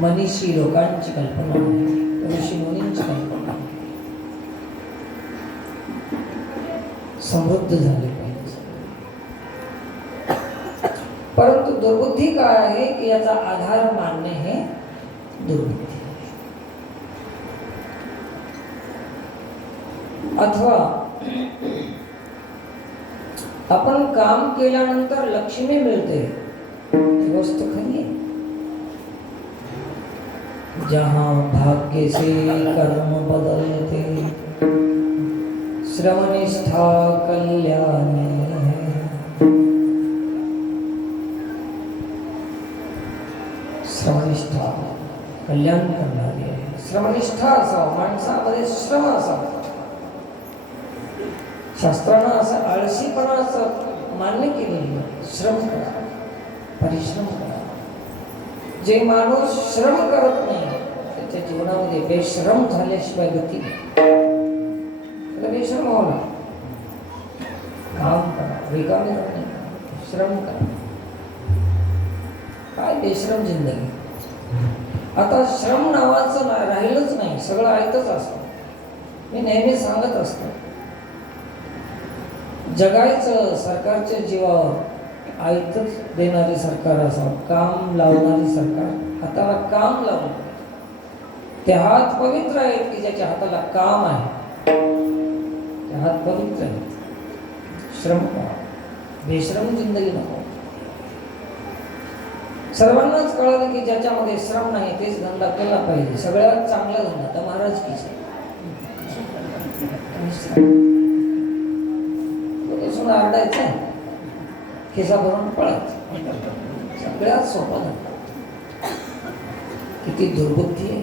मनीषी लोकांची कल्पना आहे, ऋषी मुनींची कल्पना आहे. समृद्ध झाले पाहिजे. परंतु दुर्बुद्धी काय आहे की याचा आधार मानणे हे दुर्बुद्धी. अथवा आपण काम केल्यानंतर लक्ष्मी मिळते ही गोष्ट खरी आहे. जहां भाग्य से कर्म बदलते श्रमनिष्ठा कल्याणी है. श्रमनिष्ठा कल्याण करणारी आहे. श्रमनिष्ठा असावं, माणसामध्ये श्रम असावा. शास्त्रानं असं आळशीपणा असं मान्य केलेलं नाही. श्रम करा, परिश्रम करा. जे माणूस श्रम करत नाही त्याच्या जीवनामध्ये बेश्रम झाल्याशिवाय गती नाही. त्याला बेश्रम व्हावं लागतं. काम करा, रिकामी नाही, श्रम करा. काय बेश्रम जिंदगी. आता श्रम नावाचं राहिलंच नाही, सगळं आयतच असतं. मी नेहमी सांगत असतो, जगायचं सरकारच्या जीवावर आयतच देणारी सरकार असावं, काम लावणारी सरकार. हाताला काम लावलं, ते हात पवित्र आहेत की ज्याच्या हाताला काम आहे, ते हात पवित्र आहेत. श्रम करा, बेश्रम जिंदगी नको. सर्वांनाच कळालं की ज्याच्यामध्ये श्रम नाही तेच धंदा केला पाहिजे. सगळ्यात चांगला धंदा तर महाराजकीचा. आरडायचं, खिसा भरून पळायचं, सगळ्यात सोपा धंदा. किती दुर्बुद्धी आहे.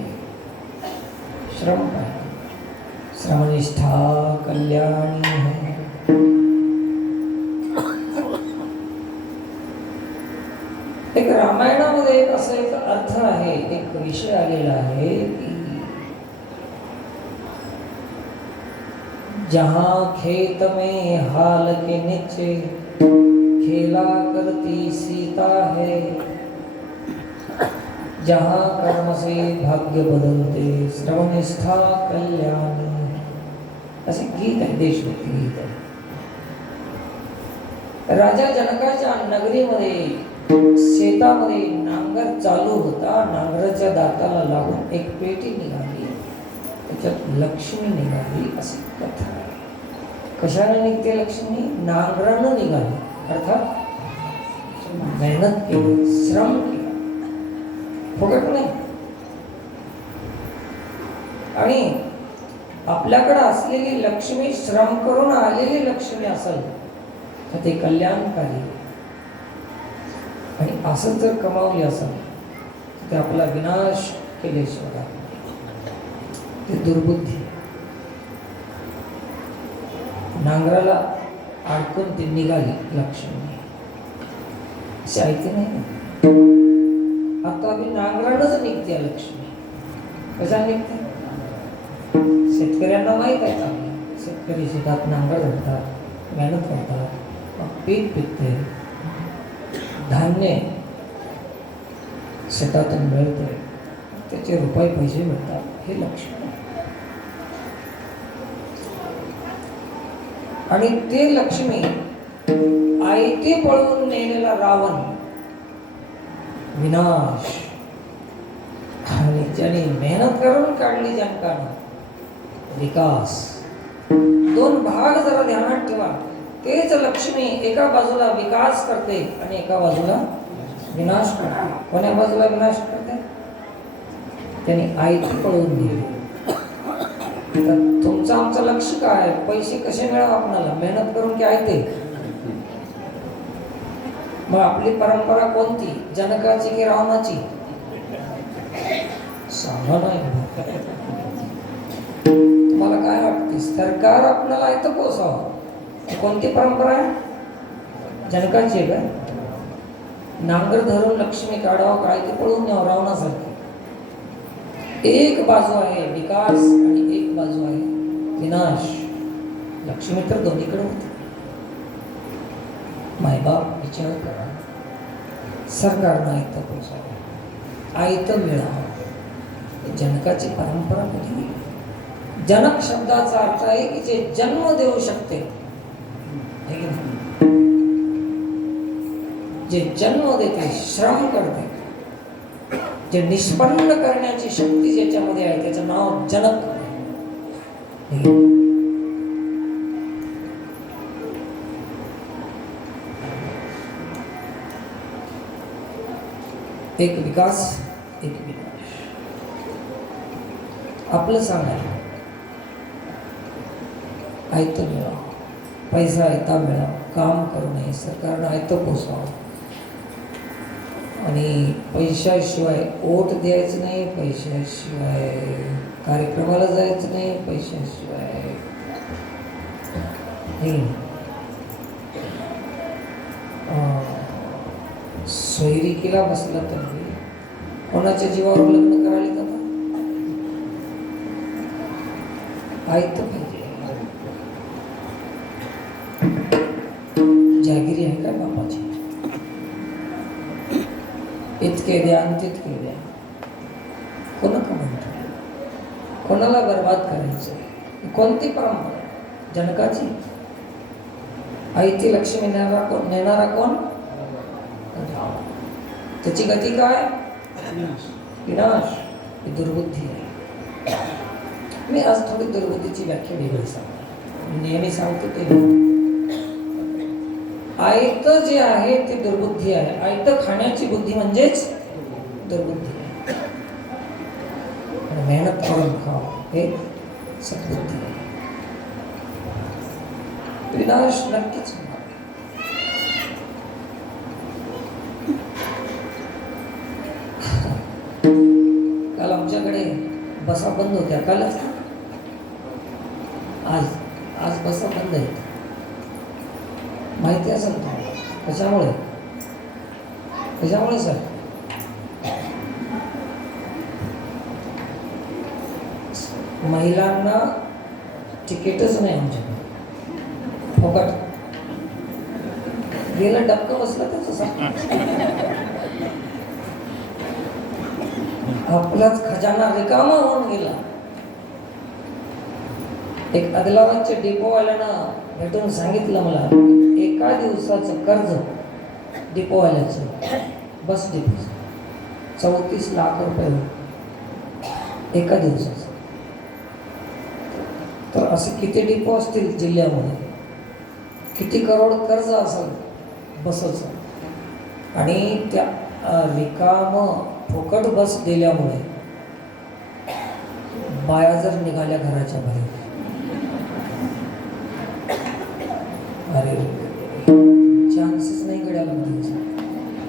श्रम पाहिजे. श्रमनिष्ठा कल्याणी है. एक रामायणामध्ये एक असं एक अर्थ आहे, एक विषय आलेला आहे की जहाँ खेत में हाल के नीचे खेला करती सीता है, जहाँ कर्म से भाग्य बदलते श्रमनिष्ठा कल्याणी. असे गीत आहे, देशभक्ती गीत आहे. राजा जनकाच्या नगरीमध्ये शेतामध्ये नांगर चालू होता. नांगराच्या दाताला लागून एक पेटी निघाली, त्याच्यात लक्ष्मी निघाली अशी कथा आहे. कशाने निघते लक्ष्मी? नांगरानं निघाली, अर्थात मेहनत केली, श्रम केला, फुकट नाही. आणि आपल्याकडे असलेली लक्ष्मी श्रम करून आलेली लक्ष्मी असेल तर ते कल्याणकारी. आणि असं जर कमावली असेल तर ते आपला विनाश केल्याशिवाय ते दुर्बुद्धी. नांगराला अडकून ती निघाली लक्ष्मी, अशी ऐकते नाही. आता मी नांगरानच निघते लक्ष्मी. कशा निघते? शेतकऱ्यांना माहीत आहे चांगलं. शेतकरी शेतात नांगर धरतात, मेहनत करतात, मग पीक पिकते, धान्य शेतातून मिळते, त्याचे रुपये पैसे मिळतात. हे लक्ष्मी. आणि ते लक्ष्मी आयते पळवून नेलेला रावण विनाश. आणि ज्याने मेहनत करून काढली जनकानं विकास. दोन भाग जरा ध्यानात ठेवा. तेच लक्ष्मी एका बाजूला विकास करते आणि एका बाजूला विनाश करते. कोण्या बाजूला विनाश करते? त्याने आयते पळवून नेले. तुमचं आमचं लक्ष काय? पैसे कसे मिळावं आपल्याला? मेहनत करून की आयते? मग आपली परंपरा कोणती? जनकाची की रावणाची? सांगा नाही. तुम्हाला काय वाटते? सरकार आपल्याला आयतं पोसावं, कोणती परंपरा आहे? जनकाची आहे का? नांगर धरून लक्ष्मी काढावं, काय ते पळून न्यावं रावणासारखी. एक बाजू आहे विकास आणि एक बाजू आहे विनाश. लक्ष्मी तर दोन्हीकडे होते. मायबाप विचार करा. सरकारनं आयतं पोसावं, आयतं मिळावं, जनकाची परंपरा कुठे गेली? जनक शब्दाचा अर्थ आहे की जे जन्म देऊ शकते, है की नाही? जे जन्म देते, श्रम करते, जे निष्पन्न करण्याची शक्ती ज्याच्यामध्ये आहे त्याचं नाव जनक. एक विकास, एक विनाश. आपलं सांगायला आयतं मिळावं, पैसा आयता मिळावा, काम करू नये, सरकारनं आयतं पोचवावं आणि पैशाशिवाय ओट द्यायचं नाही, पैशाशिवाय कार्यक्रमाला जायचं नाही, पैशाशिवाय सोयरिकीला बसलं तर कोणाच्या जीवावर लग्न करायला जातात? आयतं पाहिजे. जागिरी आहे का बापाची? इतके द्या आणि तितके द्या. कोणाला म्हणतो? कोणाला बर्बाद करायचं? कोणती परंपरा? जनकाची. आयती लक्ष्मी नेणारा कोण? त्याची गती काय? विनाश. ही दुर्बुद्धी आहे. मी आज थोडी दुर्बुद्धीची व्याख्या वेगळी सांगतो. नेहमी सांगतो ते आयतं जे आहे ते दुर्बुद्धी आहे. आयतं खाण्याची बुद्धी म्हणजेच दुर्बुद्धी आहे. मेहनत करून खावं हे सद्बुद्धी आहे. विनाश नक्कीच होणार. काल आमच्याकडे बसा बंद होत्या. कालच आज बसा बंद आहेत. माहिती असेल तुम्हाला कशामुळे? कशामुळे सर? महिलांना तिकीटच नाही आमच्याकडे. फुकट गेलं डबकं बसलं त्याचं आपलाच खजाना रिकामा होऊन गेला. एक आदिलाबादच्या डिपोवाल्यानं भेटून सांगितलं मला, एका दिवसाचं कर्ज डिपोवाल्याचं, बस डिपोचं 34 लाख रुपये एका दिवसाचं. तर असे किती डिपो असतील जिल्ह्यामध्ये? किती करोड कर्ज असेल बसचं? आणि त्या रिकामं फुकट बस दिल्यामुळे बाया जर निघाल्या घराच्या बाहेर, अरे चान्सच नाही गड्याला म्हणायचं.